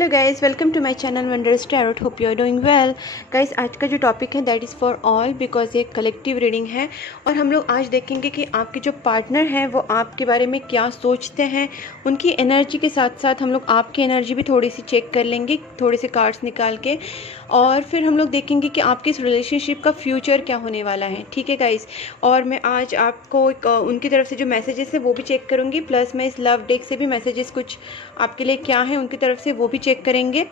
Hello guys, welcome to my channel wonders tarot. Hope you are doing well. Guys, आज का जो topic है that is for all, because ये collective reading है और हम लोग आज देखेंगे कि आपके जो पार्टनर हैं वो आपके बारे में क्या सोचते हैं। उनकी एनर्जी के साथ साथ हम लोग आपकी एनर्जी भी थोड़ी सी चेक कर लेंगे, थोड़े से कार्ड्स निकाल के, और फिर हम लोग देखेंगे कि आपकी इस रिलेशनशिप का फ्यूचर क्या होने वाला है। ठीक है गाइस, और मैं आज आपको उनकी तरफ से जो मैसेजेस है वो भी चेक करूँगी, प्लस मैं इस लव डेक से भी मैसेजेस कुछ आपके लिए क्या है उनकी तरफ से वो भी चेक करेंगे,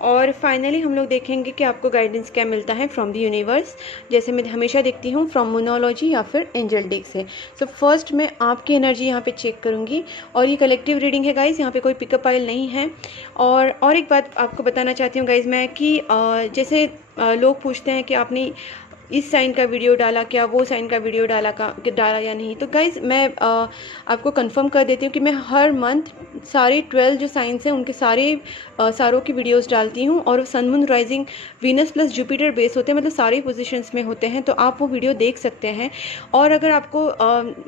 और फाइनली हम लोग देखेंगे कि आपको गाइडेंस क्या मिलता है फ्रॉम द यूनिवर्स, जैसे मैं हमेशा देखती हूँ फ्रॉम मोनोलॉजी या फिर एंजल डेक से। सो फर्स्ट मैं आपकी एनर्जी यहाँ पे चेक करूँगी, और ये कलेक्टिव रीडिंग है गाइज, यहाँ पे कोई पिकअप आइल नहीं है। और एक बात आपको बताना चाहती हूँ गाइज मैं कि जैसे लोग पूछते हैं कि आपने इस साइन का वीडियो डाला क्या, वो साइन का वीडियो डाला या नहीं, तो गाइज़ मैं आपको कंफर्म कर देती हूँ कि मैं हर मंथ सारे 12 जो साइंस हैं उनके सारों की वीडियोस डालती हूँ, और sun moon rising Venus plus Jupiter base होते हैं, मतलब सारे पोजीशंस में होते हैं, तो आप वो वीडियो देख सकते हैं। और अगर आपको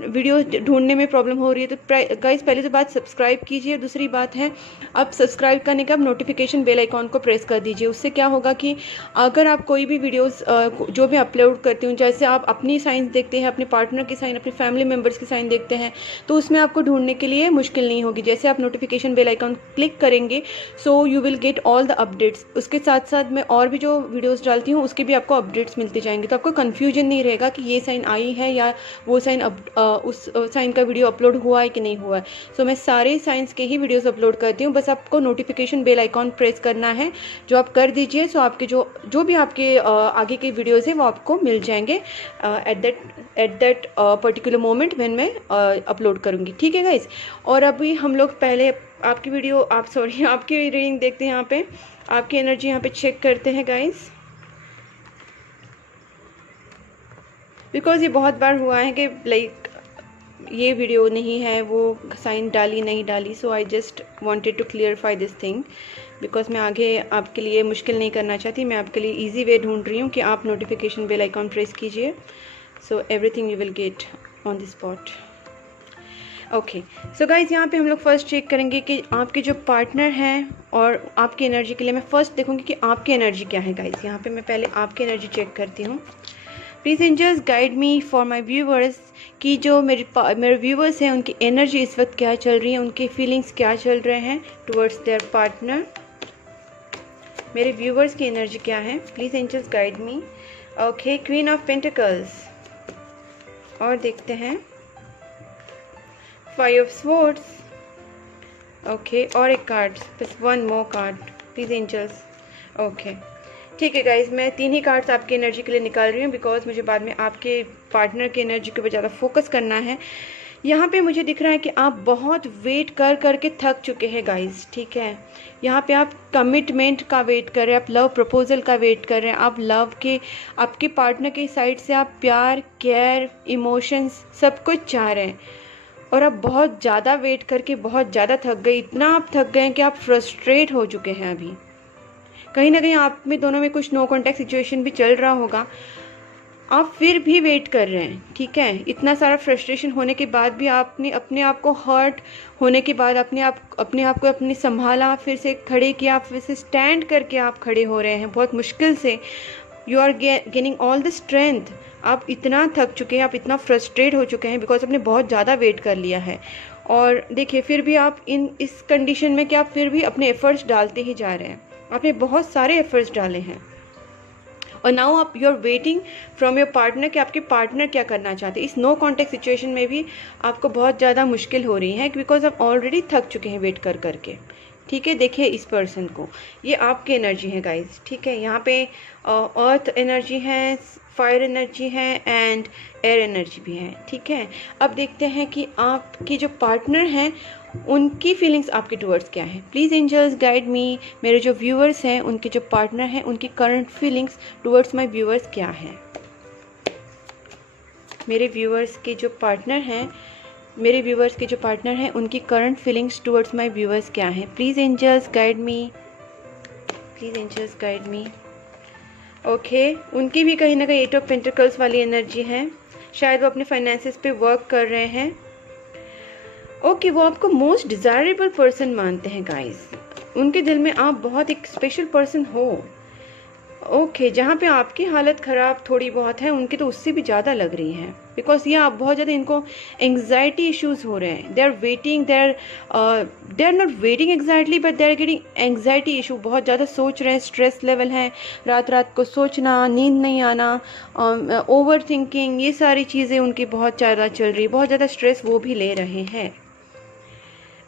वीडियो ढूंढने में प्रॉब्लम हो रही है तो गाइज़ पहले तो बात सब्सक्राइब कीजिए, दूसरी बात है आप सब्सक्राइब करने के बाद नोटिफिकेशन बेल आइकॉन को प्रेस कर दीजिए। उससे क्या होगा कि अगर आप कोई भी वीडियोज़ जो भी अपलोड करती हूँ, जैसे आप अपनी साइंस देखते हैं, अपने पार्टनर की साइन, अपने फैमिली मेम्बर्स की साइन देखते हैं, तो उसमें आपको ढूंढने के लिए मुश्किल नहीं होगी। जैसे आप नोटिफिकेशन बेल आइकन क्लिक करेंगे so you will get all the updates. उसके साथ साथ मैं और भी जो वीडियोस डालती हूँ उसके भी आपको अपडेट्स मिलते जाएंगे, तो आपको कन्फ्यूजन नहीं रहेगा कि ये साइन आई है या वो साइन उस साइन का वीडियो अपलोड हुआ है कि नहीं हुआ है। सो मैं सारे साइंस के ही वीडियोज़ अपलोड करती हूँ, बस आपको नोटिफिकेशन बेल आइकॉन प्रेस करना है, जो आप कर दीजिए। सो आपके जो भी आपके आगे के वीडियोज़ हैं वो आपको मिल जाएंगे at that particular moment when मैं अपलोड करूँगी। ठीक है गाइस, और अभी हम लोग पहले आपकी रीडिंग देखते हैं। यहाँ पे आपकी एनर्जी यहाँ पे चेक करते हैं गाइस, बिकॉज ये बहुत बार हुआ है कि लाइक ये वीडियो नहीं है, वो साइन डाली नहीं डाली, so I just wanted to clarify this thing, because मैं आगे आपके लिए मुश्किल नहीं करना चाहती। मैं आपके लिए इजी वे ढूंढ रही हूँ कि आप नोटिफिकेशन बेल आइकॉन प्रेस कीजिए, so everything you will get on the spot. Okay, so guys यहाँ पे हम लोग फर्स्ट चेक करेंगे कि आपके जो पार्टनर हैं और आपकी एनर्जी के लिए मैं फर्स्ट देखूँगी कि आपकी एनर्जी क्या है। गाइज यहाँ पे मैं पहले आपकी एनर्जी चेक करती हूँ। Please angels guide me for my viewers कि जो मेरे व्यूवर्स हैं उनकी एनर्जी इस वक्त क्या चल रही है, उनके फीलिंग्स क्या चल रहे हैं टुवर्ड्स देयर पार्टनर। मेरे व्यूवर्स की एनर्जी क्या है, please angels guide me. Okay, queen of pentacles, और देखते हैं 5 ऑफ स्वॉर्ड्स। ओके, और एक कार्ड, बस one more card please angels. Okay ठीक है गाइज, मैं 3 ही कार्ड्स आपकी एनर्जी के लिए निकाल रही हूँ, बिकॉज मुझे बाद में आपके पार्टनर की एनर्जी के ऊपर ज़्यादा फोकस करना है। यहाँ पे मुझे दिख रहा है कि आप बहुत वेट कर के थक चुके हैं गाइज। ठीक है, यहाँ पे आप कमिटमेंट का वेट कर रहे हैं, आप लव प्रपोजल का वेट कर रहे हैं, आप लव के आपके पार्टनर की साइड से आप प्यार, केयर, इमोशंस सब कुछ चाह रहे हैं, और आप बहुत ज़्यादा वेट करके बहुत ज़्यादा थक गए। इतना आप थक गए हैं कि आप फ्रस्ट्रेट हो चुके हैं। अभी कहीं ना कहीं आप में दोनों में कुछ नो कॉन्टैक्ट सिचुएशन भी चल रहा होगा, आप फिर भी वेट कर रहे हैं। ठीक है, इतना सारा फ्रस्ट्रेशन होने के बाद भी आपने अपने आप को हर्ट होने के बाद अपने आप को अपने संभाला, फिर से खड़े किया, फिर से स्टैंड करके आप खड़े हो रहे हैं बहुत मुश्किल से। You are gaining all the strength. आप इतना थक चुके हैं, आप इतना फ्रस्ट्रेट हो चुके हैं, बिकॉज आपने बहुत ज़्यादा वेट कर लिया है। और देखिए फिर भी आप इस कंडीशन में कि आप फिर भी अपने एफर्ट्स डालते ही जा रहे हैं। आपने बहुत सारे एफर्ट्स डाले हैं, और नाउ आप you are waiting from your partner कि आपके पार्टनर क्या करना चाहते हैं। इस नो कॉन्टैक्ट सिचुएशन में भी आपको बहुत ज़्यादा मुश्किल हो रही है, बिकॉज आप ऑलरेडी थक चुके हैं वेट कर करके। ठीक है, देखिए इस पर्सन को, ये आपकी एनर्जी है गाइज। ठीक है, यहाँ पे अर्थ एनर्जी है, फायर एनर्जी है, एंड एयर एनर्जी भी है। ठीक है, अब देखते हैं कि आपके जो पार्टनर हैं उनकी फीलिंग्स आपके टुवर्ड्स क्या है। प्लीज़ एंजल्स गाइड मी, मेरे जो व्यूअर्स हैं उनके जो पार्टनर हैं उनकी current feelings towards my viewers क्या है। मेरे व्यूअर्स के जो पार्टनर हैं उनकी current feelings towards my viewers क्या है। Please angels guide me. Okay, उनकी भी कहीं ना कहीं 8 ऑफ पेंटिकल्स वाली एनर्जी है, शायद वो अपने फाइनेंसेस पे वर्क कर रहे हैं। ओके, वो आपको मोस्ट डिज़ायरेबल पर्सन मानते हैं गाइस। उनके दिल में आप बहुत एक स्पेशल पर्सन हो। ओके, जहाँ पे आपकी हालत ख़राब थोड़ी बहुत है, उनकी तो उससे भी ज़्यादा लग रही है, बिकॉज ये आप बहुत ज़्यादा इनको एंग्जाइटी इश्यूज हो रहे हैं। They are not waiting exactly, but they are getting anxiety issue. बहुत ज़्यादा सोच रहे हैं, स्ट्रेस लेवल है, रात रात को सोचना, नींद नहीं आना, ओवर थिंकिंग, ये सारी चीज़ें उनकी बहुत ज़्यादा चल रही है, बहुत ज़्यादा स्ट्रेस वो भी ले रहे हैं।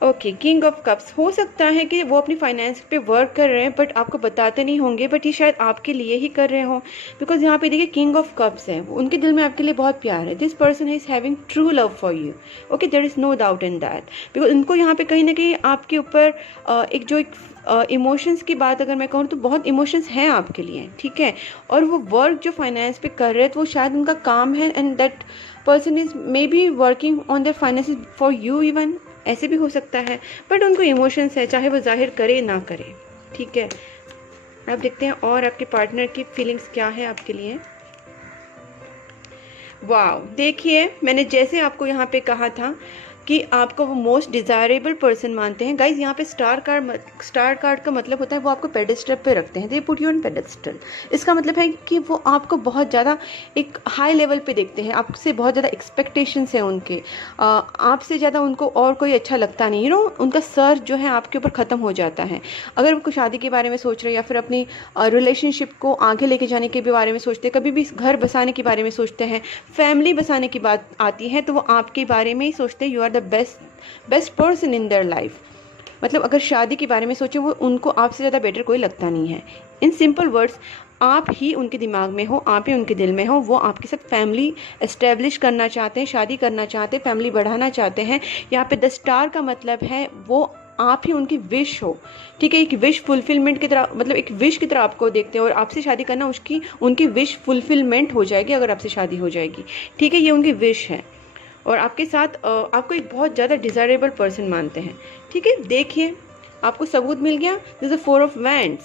ओके, किंग ऑफ कप्स, हो सकता है कि वो अपनी फाइनेंस पे वर्क कर रहे हैं बट आपको बताते नहीं होंगे, बट ये शायद आपके लिए ही कर रहे हो, बिकॉज यहाँ पे देखिए किंग ऑफ कप्स है, उनके दिल में आपके लिए बहुत प्यार है। This person is having true love for you. Okay, there is no doubt in that, because उनको यहाँ पे कहीं ना कहीं आपके ऊपर एक इमोशंस की बात अगर मैं कहूँ तो बहुत इमोशंस हैं आपके लिए, ठीक है। और वो वर्क जो फाइनेंस पे कर रहे हैं तो वो शायद उनका काम है, and that person is may be working on their finance for you even, ऐसे भी हो सकता है, बट उनको इमोशंस है, चाहे वो जाहिर करे ना करे, ठीक है। अब देखते हैं और आपके पार्टनर की फीलिंग्स क्या है आपके लिए। वाह, देखिए मैंने जैसे आपको यहाँ पे कहा था कि आपको वो मोस्ट डिज़ायरेबल पर्सन मानते हैं। गाइज यहाँ पे स्टार कार्ड का मतलब होता है वो आपको पेडेस्टल पे रखते हैं, they put you on pedestal. इसका मतलब है कि वो आपको बहुत ज़्यादा एक हाई लेवल पे देखते हैं, आपसे बहुत ज़्यादा एक्सपेक्टेशंस हैं उनके, आपसे ज़्यादा उनको और कोई अच्छा लगता नहीं, उनका सर जो है आपके ऊपर ख़त्म हो जाता है। अगर वो शादी के बारे में सोच रहे हैं या फिर अपनी रिलेशनशिप को आगे लेके जाने के भी बारे में सोचते हैं, कभी भी घर बसाने के बारे में सोचते हैं, फैमिली बसाने की बात आती है तो वो आपके बारे में ही सोचते हैं, you are the best person in their life. मतलब अगर शादी के बारे में सोचें, वो उनको आपसे ज़्यादा बेटर कोई लगता नहीं है। इन सिंपल वर्ड्स, आप ही उनके दिमाग में हो, आप ही उनके दिल में हो। वो आपके साथ फैमिली एस्टेब्लिश करना चाहते हैं, शादी करना चाहते हैं, फैमिली बढ़ाना चाहते हैं। यहाँ पे द स्टार का मतलब है वो आप ही उनकी विश हो, ठीक है। एक विश फुलफिलमेंट की तरह, मतलब एक विश की तरह आपको देखते हैं, और आपसे शादी करना उनकी विश फुलफिलमेंट हो जाएगी अगर आपसे शादी हो जाएगी, ठीक है। ये उनकी विश है और आपके साथ आपको एक बहुत ज़्यादा डिज़ायरेबल पर्सन मानते हैं, ठीक है। देखिए आपको सबूत मिल गया, दिस इज 4 ऑफ वैंड्स।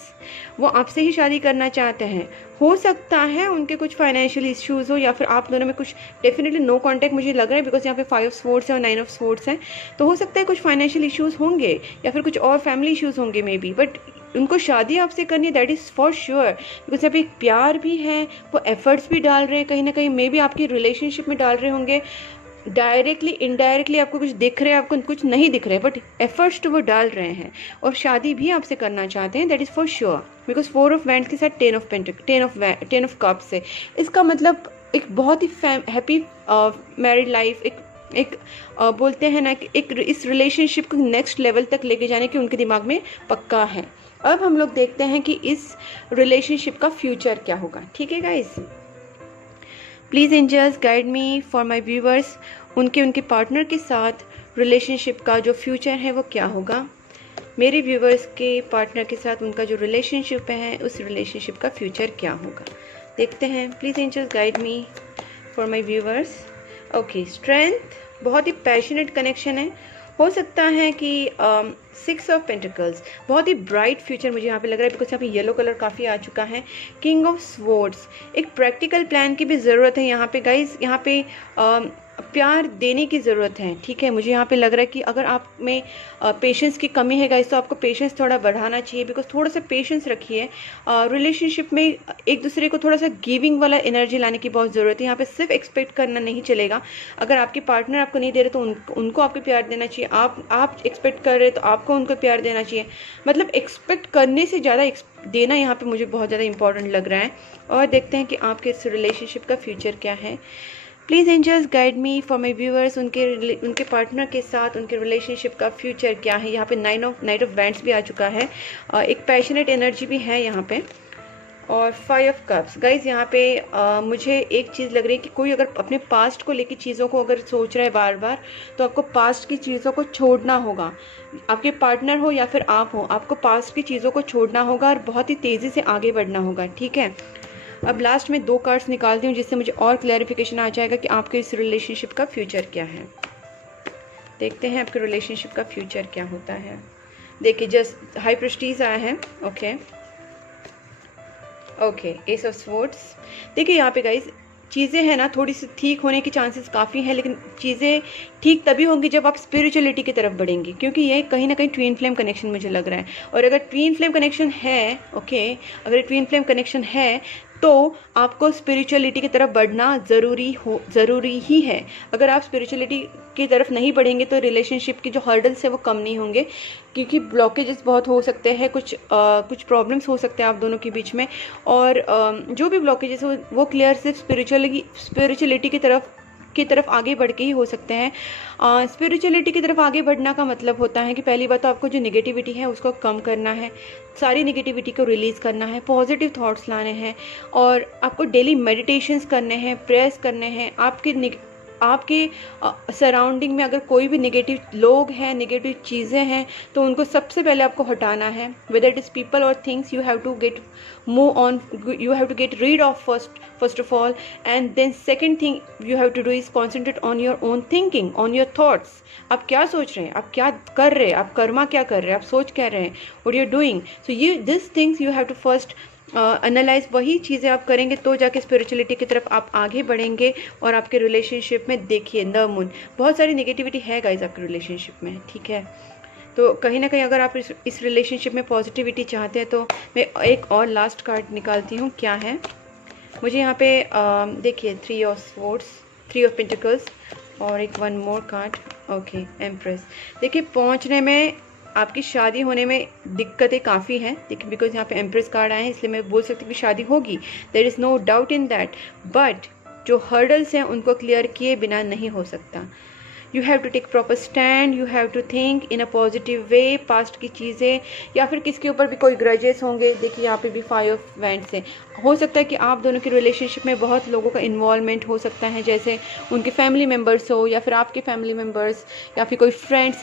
वो आपसे ही शादी करना चाहते हैं। हो सकता है उनके कुछ फाइनेंशियल इश्यूज़ हो, या फिर आप दोनों में कुछ, डेफिनेटली नो कॉन्टैक्ट मुझे लग रहा है, बिकॉज यहाँ पे 5 ऑफ स्वॉर्ड्स है और 9 ऑफ स्वॉर्ड्स है, तो हो सकता है कुछ फाइनेंशियल इश्यूज़ होंगे या फिर कुछ और फैमिली इश्यूज़ होंगे मे बी, बट उनको शादी आपसे करनी है, that is for sure, because यहाँ पे एक प्यार भी है, वो एफर्ट्स भी डाल रहे हैं, कहीं ना कहीं मे बी आपकी रिलेशनशिप में डाल रहे होंगे, डायरेक्टली इनडायरेक्टली आपको कुछ दिख रहे हैं, आपको कुछ नहीं दिख रहे, बट एफर्ट्स तो वो डाल रहे हैं, और शादी भी आपसे करना चाहते हैं, that is for sure, because 4 of wands के साथ 10 ऑफ कप्स है। इसका मतलब एक बहुत ही हैप्पी मैरिड लाइफ, एक बोलते हैं ना कि एक इस रिलेशनशिप को नेक्स्ट लेवल तक लेके जाने की उनके दिमाग में पक्का है। अब हम लोग देखते हैं कि इस रिलेशनशिप का फ्यूचर क्या होगा, ठीक है guys. Please angels guide me for my viewers, उनके पार्टनर के साथ रिलेशनशिप का जो फ्यूचर है वो क्या होगा। मेरे व्यूअर्स के पार्टनर के साथ उनका जो रिलेशनशिप है, उस रिलेशनशिप का फ्यूचर क्या होगा, देखते हैं। Please angels guide me for my viewers. Okay, strength, बहुत ही पैशनेट कनेक्शन है। हो सकता है कि 6 ऑफ पेंटिकल्स, बहुत ही ब्राइट फ्यूचर मुझे यहाँ पे लग रहा है, बिकॉज यहाँ पे येलो कलर काफ़ी आ चुका है। किंग ऑफ स्वॉर्ड्स, एक प्रैक्टिकल प्लान की भी ज़रूरत है यहाँ पे गाइज, यहाँ पे प्यार देने की ज़रूरत है, ठीक है। मुझे यहाँ पे लग रहा है कि अगर आप में पेशेंस की कमी है गाइस, तो आपको पेशेंस थोड़ा बढ़ाना चाहिए, बिकॉज थोड़ा सा पेशेंस रखिए। रिलेशनशिप में एक दूसरे को थोड़ा सा गिविंग वाला एनर्जी लाने की बहुत ज़रूरत है। यहाँ पे सिर्फ एक्सपेक्ट करना नहीं चलेगा। अगर आपके पार्टनर आपको नहीं दे रहे तो उनको आपको प्यार देना चाहिए, आप एक्सपेक्ट कर रहे तो आपको उनको प्यार देना चाहिए। मतलब एक्सपेक्ट करने से ज़्यादा देना यहाँ पे मुझे बहुत ज़्यादा इंपॉर्टेंट लग रहा है। और देखते हैं कि आपके इस रिलेशनशिप का फ्यूचर क्या है। Please angels guide me for my viewers, उनके पार्टनर के साथ उनके रिलेशनशिप का फ्यूचर क्या है। यहाँ पे नाइट ऑफ वैंड्स भी आ चुका है, एक पैशनेट एनर्जी भी है यहाँ पे, और 5 ऑफ कप्स। गाइज यहाँ पे मुझे एक चीज़ लग रही है कि कोई अगर अपने पास्ट को लेकर चीज़ों को अगर सोच रहा है बार बार, तो आपको पास्ट की चीज़ों को छोड़ना होगा। आपके पार्टनर हो या फिर आप हो, आपको पास्ट की चीज़ों को छोड़ना होगा और बहुत ही तेज़ी से आगे बढ़ना होगा, ठीक है। अब लास्ट में 2 कार्ड्स निकालती हूँ, जिससे मुझे और क्लैरिफिकेशन आ जाएगा कि आपके इस रिलेशनशिप का फ्यूचर क्या है। देखते हैं आपके रिलेशनशिप का फ्यूचर क्या होता है। देखिए जस्ट हाई प्रेस्टीज आया है। Okay, S of swords. देखिए यहाँ पे गाइज चीज़ें हैं ना थोड़ी सी ठीक होने के चांसेस काफ़ी हैं, लेकिन चीज़ें ठीक तभी होंगी जब आप स्पिरिचुअलिटी की तरफ बढ़ेंगे, क्योंकि ये कहीं ना कहीं ट्विन फ्लेम कनेक्शन मुझे लग रहा है। और अगर ट्विन फ्लेम कनेक्शन है, ओके, अगर ट्विन फ्लेम कनेक्शन है तो आपको स्पिरिचुअलिटी की तरफ बढ़ना ज़रूरी ही है। अगर आप स्पिरिचुअलिटी की तरफ नहीं बढ़ेंगे तो रिलेशनशिप की जो हर्डल्स है वो कम नहीं होंगे, क्योंकि ब्लॉकेजेस बहुत हो सकते हैं, कुछ प्रॉब्लम्स हो सकते हैं आप दोनों के बीच में। और जो भी ब्लॉकेजेस हो वो क्लियर सिर्फ स्पिरिचुअलिटी की तरफ आगे बढ़ के ही हो सकते हैं। स्पिरिचुअलिटी की तरफ आगे बढ़ना का मतलब होता है कि पहली बात तो आपको जो निगेटिविटी है उसको कम करना है, सारी निगेटिविटी को रिलीज़ करना है, पॉजिटिव थॉट्स लाने हैं, और आपको डेली मेडिटेशंस करने हैं, प्रेयर्स करने हैं। आपके सराउंडिंग में अगर कोई भी नेगेटिव लोग हैं, नेगेटिव चीज़ें हैं, तो उनको सबसे पहले आपको हटाना है। वेदर इट इज़ पीपल और things, you have to get move on, you have to get rid of first of all, and then second thing you have to do is concentrate on your own thinking, on your thoughts. आप क्या सोच रहे हैं, आप क्या कर रहे हैं, आप कर्मा क्या कर रहे हैं, आप सोच क्या रहे हैं, what you are doing. So ये this things you have to first analyse. वही चीज़ें आप करेंगे तो जाके स्पिरिचुअलिटी की तरफ आप आगे बढ़ेंगे। और आपके रिलेशनशिप में देखिए द मून, बहुत सारी नेगेटिविटी है गाइज आपके रिलेशनशिप में, ठीक है। तो कहीं ना कहीं अगर आप इस रिलेशनशिप में पॉजिटिविटी चाहते हैं तो मैं एक और लास्ट कार्ड निकालती हूँ। क्या है मुझे यहाँ पे देखिए 3 ऑफ स्वॉर्ड्स, 3 ऑफ पेंटिकल्स और एक 1 मोर कार्ड, ओके, एम्प्रेस। देखिए पहुँचने में, आपकी शादी होने में दिक्कतें काफ़ी हैं, देखिए बिकॉज यहाँ पे एम्प्रेस कार्ड आए हैं, इसलिए मैं बोल सकती हूँ कि शादी होगी, there is no doubt in that. But जो हर्डल्स हैं उनको क्लियर किए बिना नहीं हो सकता। You have to take proper stand, you have to think in a positive way. Past की चीज़ें या फिर किसके ऊपर भी कोई ग्रजेस होंगे, देखिए यहाँ पे भी 5 ऑफ वैंड्स है। हो सकता है कि आप दोनों की रिलेशनशिप में बहुत लोगों का इन्वॉल्वमेंट हो सकता है, जैसे उनके फैमिली मेम्बर्स हो या फिर आपके फैमिली मेम्बर्स, या फिर कोई फ्रेंड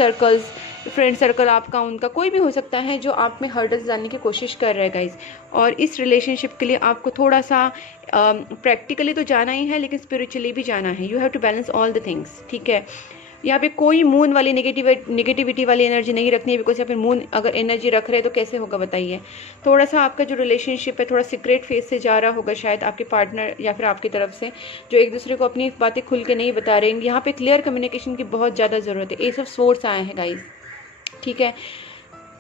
सर्कल आपका उनका कोई भी हो सकता है जो आप में हर्डल्स डालने की कोशिश कर रहे हैं गाइज। और इस रिलेशनशिप के लिए आपको थोड़ा सा प्रैक्टिकली तो जाना ही है, लेकिन स्पिरिचुअली भी जाना है। You have to balance all the things, ठीक है। यहाँ पे कोई मून वाली नेगेटिविटी वाली एनर्जी नहीं रखनी है, बिकॉज यहाँ पे मून अगर एनर्जी रख रहे हैं तो कैसे होगा बताइए। थोड़ा सा आपका जो रिलेशनशिप है थोड़ा सीक्रेट फेज से जा रहा होगा शायद आपके पार्टनर या फिर आपकी तरफ से, जो एक दूसरे को अपनी बातें खुल के नहीं बता रहे हैं। यहाँ पे क्लियर कम्युनिकेशन की बहुत ज़्यादा ज़रूरत है। एस ऑफ स्वॉर्ड्स आए हैं गाइज, ठीक है।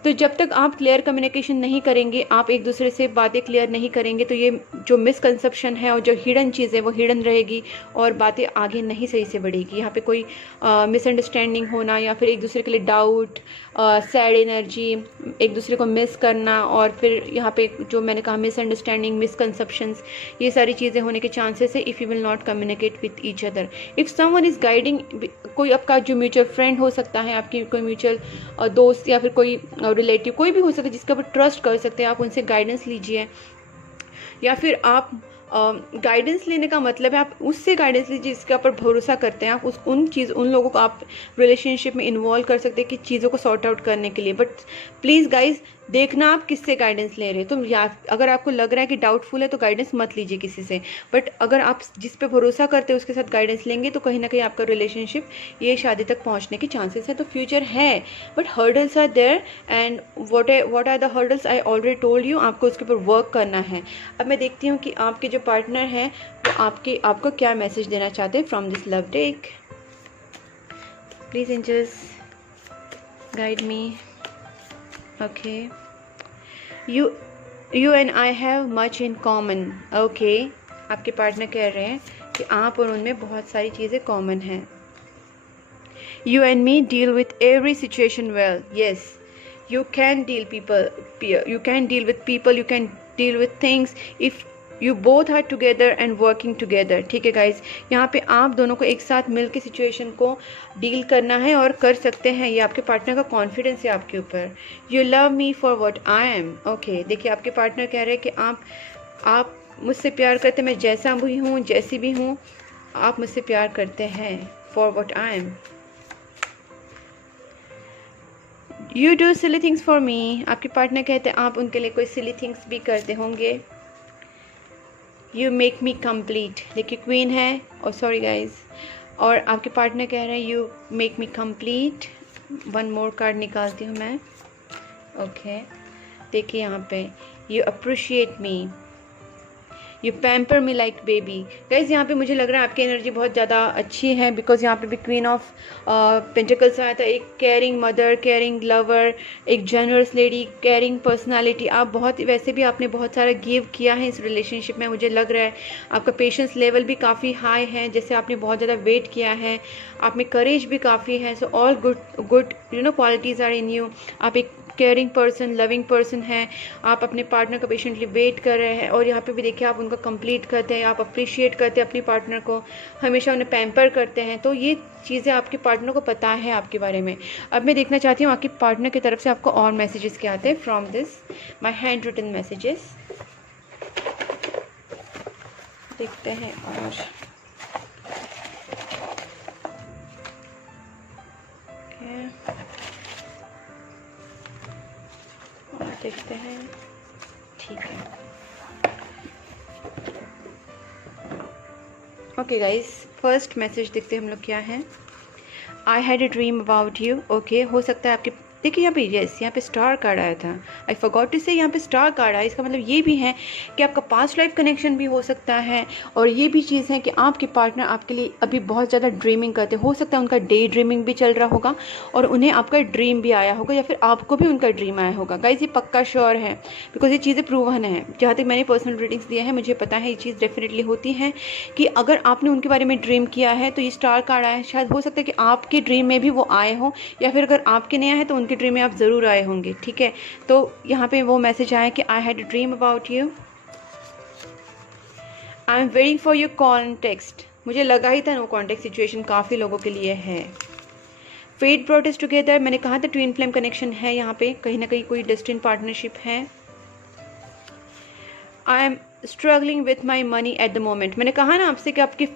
तो जब तक आप क्लियर कम्युनिकेशन नहीं करेंगे, आप एक दूसरे से बातें क्लियर नहीं करेंगे, तो ये जो मिसकंसेप्शन है और जो हिडन चीज़ है वो हिडन रहेगी और बातें आगे नहीं सही से बढ़ेगी। यहाँ पे कोई मिसअंडरस्टैंडिंग होना या फिर एक दूसरे के लिए डाउट, सैड एनर्जी, एक दूसरे को मिस करना, और फिर यहाँ पे जो मैंने कहा मिसअंडरस्टैंडिंग, मिसकंसेप्शंस, ये सारी चीज़ें होने के चांसेस है if you will not communicate with each other. If someone is guiding, कोई आपका जो म्यूचुअल फ्रेंड हो सकता है, आपकी कोई म्यूचुअल दोस्त या फिर कोई रिलेटिव, कोई भी हो सकता है जिसके ऊपर ट्रस्ट कर सकते हैं, आप उनसे गाइडेंस लीजिए। या फिर आप गाइडेंस लेने का मतलब है आप उससे गाइडेंस लीजिए जिसके ऊपर भरोसा करते हैं। आप उन लोगों को आप रिलेशनशिप में इन्वॉल्व कर सकते हैं कि चीज़ों को सॉर्ट आउट करने के लिए। बट प्लीज़ गाइज देखना आप किससे गाइडेंस ले रहे हो। तो या अगर आपको लग रहा है कि डाउटफुल है तो गाइडेंस मत लीजिए किसी से। बट अगर आप जिस पे भरोसा करते हो उसके साथ गाइडेंस लेंगे तो कहीं ना कहीं आपका रिलेशनशिप ये शादी तक पहुंचने के चांसेस है। तो फ्यूचर है, but hurdles are there, and what are the hurdles I already told you. आपको उसके ऊपर वर्क करना है। अब मैं देखती हूँ कि आपके जो पार्टनर हैं वो आपको क्या मैसेज देना चाहते हैं from this love deck. Please angels guide me. Okay, you and I have much in common. Okay, आपके पार्टनर कह रहे हैं कि आप और उनमें बहुत सारी चीज़ें कॉमन हैं। You and me deal with every situation well. Yes, you can deal with people, you can deal with things if you both are together and working together. ठीक है गाइज, यहाँ पे आप दोनों को एक साथ मिल के सिचुएशन को डील करना है और कर सकते हैं। ये आपके पार्टनर का कॉन्फिडेंस है आपके ऊपर। You love me for what I am. Okay, देखिए आपके पार्टनर कह रहे हैं कि आप मुझसे प्यार करते, मैं जैसा भी हूँ, जैसी भी हूँ, आप मुझसे प्यार करते हैं for what I am. You do silly things for me. आपके पार्टनर कहते हैं आप उनके लिए कोई सिली थिंग्स भी करते होंगे। यू मेक मी कम्प्लीट, देखिए क्वीन है, और सॉरी गाइज, और आपके पार्टनर कह रहे हैं you make me complete. 1 more card निकालती हूँ मैं। ओके, देखिए यहाँ पे you appreciate me, you pamper me like baby. Guys यहाँ पे मुझे लग रहा है आपकी एनर्जी बहुत ज़्यादा अच्छी है, बिकॉज यहाँ पे भी क्वीन ऑफ पेंटिकल्स आया था। एक केयरिंग मदर, केयरिंग लवर, एक जनरस लेडी, केयरिंग पर्सनालिटी। आप बहुत, वैसे भी आपने बहुत सारा गिव किया है इस रिलेशनशिप में, मुझे लग रहा है आपका पेशेंस लेवल भी काफ़ी हाई है, जैसे आपने बहुत ज़्यादा वेट किया है, आप में करेज भी काफ़ी है। So all good qualities are in you. आप एक केयरिंग पर्सन, लविंग पर्सन है, आप अपने पार्टनर का पेशेंटली वेट कर रहे हैं, और यहाँ पे भी देखिए आप उनका कंप्लीट करते हैं, आप अप्रिशिएट करते हैं अपने पार्टनर को, हमेशा उन्हें पैम्पर करते हैं। तो ये चीज़ें आपके पार्टनर को पता है आपके बारे में। अब मैं देखना चाहती हूँ आपके पार्टनर की तरफ से आपको और मैसेजेस क्या आते हैं from this my hand written messages. देखते हैं और देखते हैं, ठीक है। ओके गाइस, फर्स्ट मैसेज देखते हैं हम लोग क्या है। I had a dream about you. Okay, हो सकता है आपके, देखिए यहाँ पे यस, यहाँ पे स्टार कार्ड आया था। आई फॉरगॉट टू से, यहाँ पे स्टार कार्ड आया। इसका मतलब ये भी है कि आपका पास्ट लाइफ कनेक्शन भी हो सकता है, और ये भी चीज़ है कि आपके पार्टनर आपके लिए अभी बहुत ज़्यादा ड्रीमिंग करते हो सकता है उनका डे ड्रीमिंग भी चल रहा होगा, और उन्हें आपका ड्रीम भी आया होगा, या फिर आपको भी उनका ड्रीम आया होगा। गाइस ये पक्का श्योर है, बिकॉज ये चीज़ें प्रूवन है। जहाँ तक मैंने पर्सनल रीडिंग्स दिया है मुझे पता है ये चीज़ डेफिनेटली होती है कि अगर आपने उनके बारे में ड्रीम किया है तो ये स्टार कार्ड आया है। शायद हो सकता है कि आपके ड्रीम में भी वो आए हो, या फिर अगर आपके नहीं आए हैं तो उनके ड्रीम में आप ज़रूर आए होंगे, ठीक है। तो यहाँ पे वो मैसेज आया कि I had a dream about you, I am waiting for your context. मुझे लगा ही था नो कॉन्टेक्ट सिचुएशन काफ़ी लोगों के लिए है। फेट ब्रॉट अस टुगेदर, मैंने कहा था ट्विन फ्लेम कनेक्शन है, यहाँ पे कहीं ना कहीं कोई डेस्टिन्ड पार्टनरशिप है। I am struggling with my money at the moment. मैंने कहा ना आपसे कि आपकी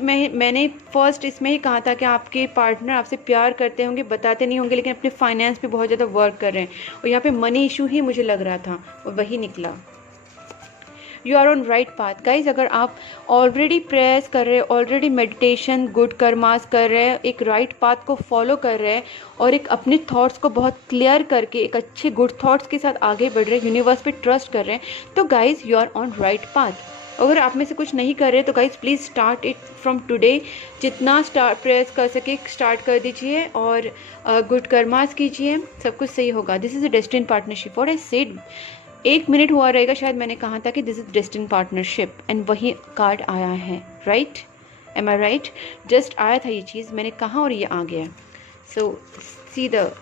मैंने फर्स्ट इसमें ही कहा था कि आपके पार्टनर आपसे प्यार करते होंगे, बताते नहीं होंगे, लेकिन अपने फाइनेंस पे बहुत ज़्यादा वर्क कर रहे हैं, और यहाँ पे मनी इशू ही मुझे लग रहा था और वही निकला। You are on right path. Guys अगर आप ऑलरेडी प्रेयर्स कर रहे हैं, ऑलरेडी मेडिटेशन, गुड कर्मास कर रहे हैं, एक राइट पाथ को फॉलो कर रहे हैं, और एक अपने थॉट्स को बहुत क्लियर करके एक अच्छे गुड थॉट्स के साथ आगे बढ़ रहे हैं, यूनिवर्स पे ट्रस्ट कर रहे हैं, तो guys you are on right path. अगर आप में से कुछ नहीं कर रहे तो guys please start it from today. जितना प्रेयर्स कर सके स्टार्ट कर दीजिए, और गुड कर्मास कीजिए, सब कुछ सही होगा। This is a destined partnership. और आई सेड 1 मिनट हुआ रहेगा शायद, मैंने कहा था कि this is destined partnership, and वही कार्ड आया है। राइट, एम आई राइट? जस्ट आया था ये चीज़, मैंने कहा और ये आ गया। So see the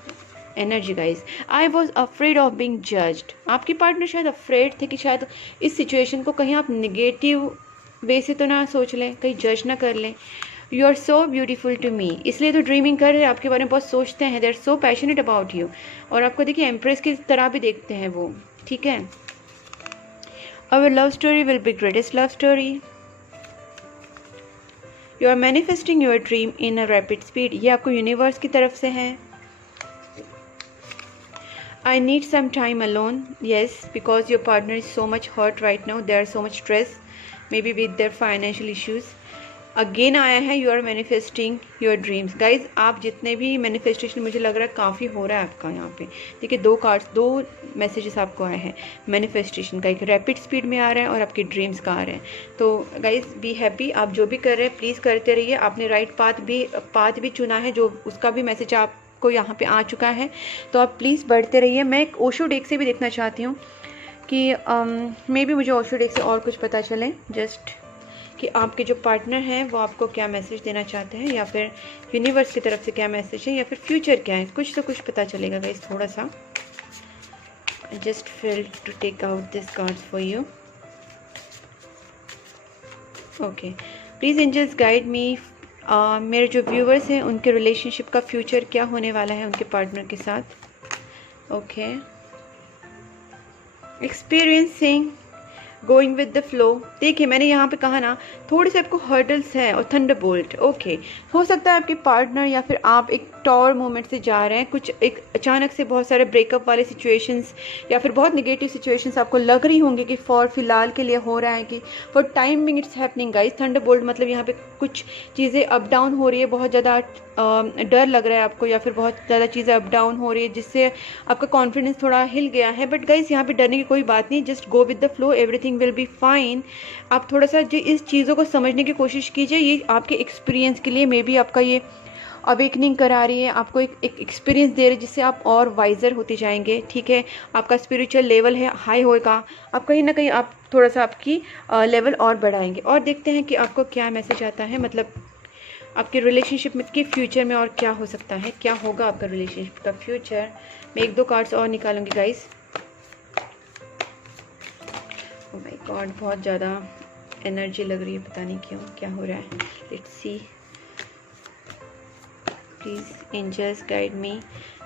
energy guys. I was afraid of being judged. आपकी पार्टनर शायद अफ्रेड थे कि शायद इस सिचुएशन को कहीं आप निगेटिव वे से तो ना सोच लें, कहीं जज ना कर लें। You are so beautiful to me, इसलिए तो ड्रीमिंग कर रहे हैं, आपके बारे में बहुत सोचते हैं, they are so passionate about you. और आपको देखिए एम्प्रेस की तरह भी देखते हैं वो, ठीक है। Our love story will be greatest love story. You are manifesting your dream in a rapid speed. ये आपको यूनिवर्स की तरफ से है। I need some time alone. Yes, because your partner is so much hurt right now. They are so much stressed, maybe with their financial issues. Again आया है you are manifesting your dreams. Guys आप जितने भी manifestation, मुझे लग रहा है काफ़ी हो रहा है आपका। यहाँ पे देखिए 2 मैसेजेस आपको आए हैं मैनिफेस्टेशन का, एक रैपिड स्पीड में आ रहा है और आपके ड्रीम्स का आ रहे हैं। तो गाइज बी हैप्पी, आप जो भी कर रहे हैं प्लीज़ करते रहिए। आपने राइट पाथ भी चुना है, जो उसका भी मैसेज आपको यहाँ पे आ चुका है, तो आप प्लीज़ बढ़ते रहिए। मैं एक ओशो डेक से भी देखना चाहती हूँ कि मे बी मुझे ओशो डेक से और कुछ पता चले, जस्ट कि आपके जो पार्टनर हैं वो आपको क्या मैसेज देना चाहते हैं, या फिर यूनिवर्स की तरफ से क्या मैसेज है, या फिर फ्यूचर क्या है, कुछ तो कुछ पता चलेगा गाइस। थोड़ा सा just feel to take out this cards for you. Okay, please angels guide me. मेरे जो व्यूवर्स हैं उनके रिलेशनशिप का फ्यूचर क्या होने वाला है उनके पार्टनर के साथ। Okay, experiencing going with the flow. देखिए मैंने यहाँ पे कहा ना थोड़े से आपको हर्डल्स हैं और थंडरबोल्ट। ओके, हो सकता है आपके पार्टनर या फिर आप एक टॉर मोमेंट से जा रहे हैं, कुछ एक अचानक से बहुत सारे ब्रेकअप वाले सिचुएशंस या फिर बहुत नेगेटिव सिचुएशंस आपको लग रही होंगी कि फॉर फिलहाल के लिए हो रहा है, कि for time being it's happening guys. Thunderbolt मतलब यहाँ पे कुछ चीज़ें अप डाउन हो रही है, बहुत ज़्यादा डर लग रहा है आपको, या फिर बहुत ज़्यादा चीज़ें अप डाउन हो रही है जिससे आपका कॉन्फिडेंस थोड़ा हिल गया है। बट गाइस यहाँ पे डरने की कोई बात नहीं, just go with the flow, everything everything will be fine. आप थोड़ा सा जो इस चीज़ों को समझने की कोशिश कीजिए, ये आपके एक्सपीरियंस के लिए मे बी आपका ये अवेकनिंग करा रही है, आपको एक एक्सपीरियंस दे रही है जिससे आप और वाइजर होते जाएंगे, ठीक है। आपका स्पिरिचुअल लेवल है हाई होएगा, आप कहीं ना कहीं आप थोड़ा सा आपकी लेवल और बढ़ाएंगे। और देखते हैं कि आपको क्या मैसेज आता है, मतलब आपके रिलेशनशिप में के फ्यूचर में और क्या हो सकता है, क्या होगा आपका रिलेशनशिप का फ्यूचर। मैं 1-2 कार्ड्स और निकालूंगी गाइस। ओह माय गॉड, बहुत ज़्यादा एनर्जी लग रही है, पता नहीं क्यों, क्या हो रहा है। Let's see, please angels guide me.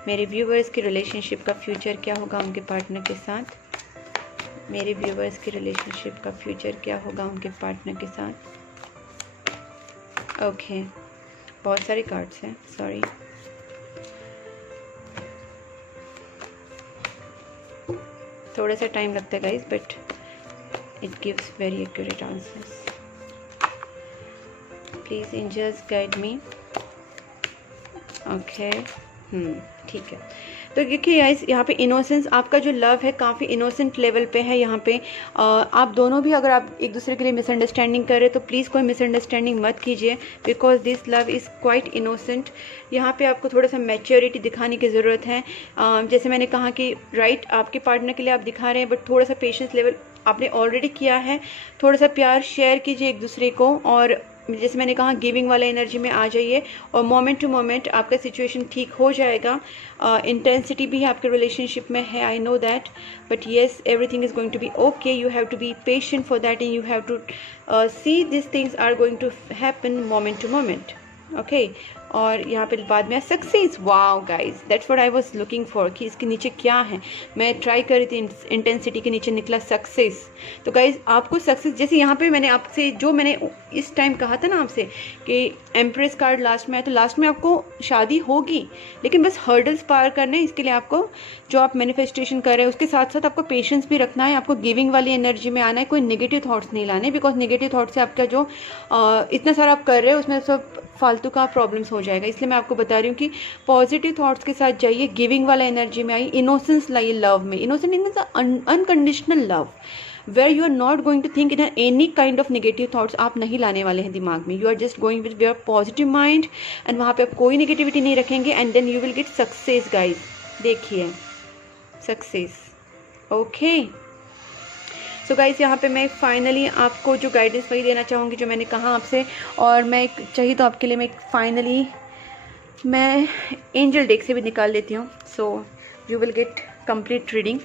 मेरे व्यूवर्स के रिलेशनशिप का फ्यूचर क्या होगा उनके पार्टनर के साथ। मेरे व्यूवर्स के रिलेशनशिप का फ्यूचर क्या होगा उनके पार्टनर के साथ। ओके बहुत सारे कार्ड्स हैं, सॉरी। थोड़ा सा टाइम लगता है guys, but it gives very accurate answers. Please angels guide me. Okay ठीक है। तो देखिए गाइस, यहाँ पे इनोसेंस, आपका जो लव है काफ़ी इनोसेंट लेवल पे है। यहाँ पे आप दोनों भी अगर आप एक दूसरे के लिए मिसअंडरस्टैंडिंग कर रहे हैं तो प्लीज़ कोई मिसअंडरस्टैंडिंग मत कीजिए, because this love is quite innocent. यहाँ पे आपको थोड़ा सा मैच्योरिटी दिखाने की ज़रूरत है। जैसे मैंने कहा कि राइट, आपके पार्टनर के लिए आप दिखा रहे हैं, बट थोड़ा सा पेशेंस लेवल आपने ऑलरेडी किया है। थोड़ा सा प्यार शेयर कीजिए एक दूसरे को, और जैसे मैंने कहा गिविंग वाला एनर्जी में आ जाइए, और मोमेंट टू मोमेंट आपका सिचुएशन ठीक हो जाएगा। इंटेंसिटी भी आपके रिलेशनशिप में है, I know that, but yes everything is going to be okay. You have to be patient for that and you have to see this things are going to happen moment to moment, okay. और यहाँ पे बाद में success, wow guys, that's what I was looking for, कि इसके नीचे क्या है। मैं ट्राई कर रही थी, इंटेंसिटी के नीचे निकला सक्सेस। तो गाइज आपको सक्सेस, जैसे यहाँ पे मैंने आपसे जो मैंने इस टाइम कहा था ना आपसे कि एम्प्रेस कार्ड लास्ट में आया, तो लास्ट में आपको शादी होगी, लेकिन बस हर्डल्स पार करने हैं। इसके लिए आपको जो आप मैनिफेस्टेशन कर रहे हैं उसके साथ साथ आपको पेशेंस भी रखना है, आपको गिविंग वाली एनर्जी में आना है, कोई नेगेटिव थॉट्स नहीं लाने, बिकॉज नेगेटिव थॉट्स से आपका जो इतना सारा आप कर रहे हो उसमें सब फालतू का प्रॉब्लम्स हो जाएगा। इसलिए मैं आपको बता रही हूँ कि पॉजिटिव थॉट्स के साथ जाइए, गिविंग वाला एनर्जी में आई, इनोसेंस लाइए लव में। Innocent in the unconditional love, where you are not going to think in any kind of negative thoughts, आप नहीं लाने वाले हैं दिमाग में। You are just going with your positive mind, and वहाँ पे आप कोई नेगेटिविटी नहीं रखेंगे, and then you will get success guys. देखिए सक्सेस, ओके। सो गाइस, यहाँ पे मैं फाइनली आपको जो गाइडेंस वही देना चाहूँगी जो मैंने कहा आपसे, और मैं चाहिए तो आपके लिए मैं फाइनली मैं एंजल डेक से भी निकाल लेती हूँ, so you will get complete reading,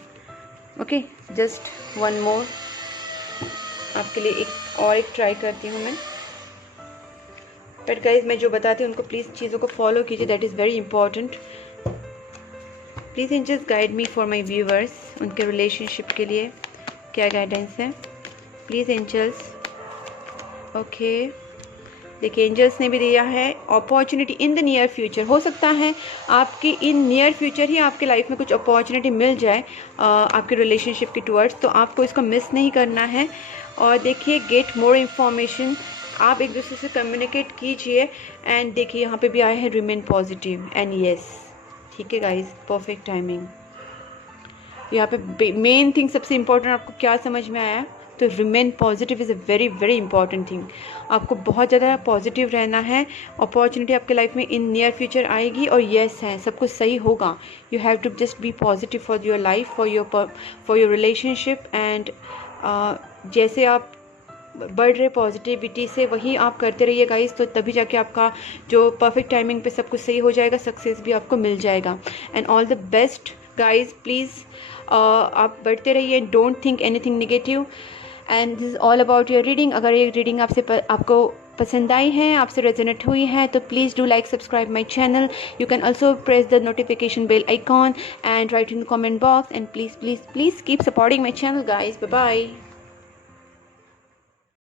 okay. Just one more आपके लिए एक ट्राई करती हूँ मैं। बट गाइज मैं जो बताती हूँ उनको प्लीज़ चीज़ों को फॉलो कीजिए, that is very important. Please angels guide me for my viewers, उनके रिलेशनशिप के लिए क्या गाइडेंस है, प्लीज़ एंजल्स। ओके, देखिए एंजल्स ने भी दिया है opportunity in the near future. हो सकता है आपकी इन नियर फ्यूचर ही आपके लाइफ में कुछ अपॉर्चुनिटी मिल जाए आपके रिलेशनशिप के टुवर्ड्स, तो आपको इसको मिस नहीं करना है। और देखिए गेट मोर इन्फॉर्मेशन, आप एक दूसरे से कम्युनिकेट कीजिए। एंड देखिए यहाँ पे भी आया है रिमेन पॉजिटिव एंड येस, ठीक है गाइज, परफेक्ट टाइमिंग। यहाँ पे मेन थिंग सबसे इम्पोर्टेंट आपको क्या समझ में आया, तो remain positive is a very very important thing. आपको बहुत ज़्यादा पॉजिटिव रहना है। अपॉर्चुनिटी आपके लाइफ में इन नियर फ्यूचर आएगी, और येस है, सब कुछ सही होगा। You have to just be positive for your life, for your relationship. And जैसे आप बढ़ रहे पॉजिटिविटी से वही आप करते रहिए गाइस, तो तभी जाके आपका जो परफेक्ट टाइमिंग पे सब कुछ सही हो जाएगा, सक्सेस भी आपको मिल जाएगा। And all the best guys, please आप बढ़ते रहिए, don't think anything negative. And this is all about your reading. अगर ये रीडिंग आपको पसंद आई है, आपसे रेजोनेट हुई है, तो please do like subscribe my channel. You can also press the notification bell icon and write in the comment box, and please please please keep supporting my channel guys. Bye bye.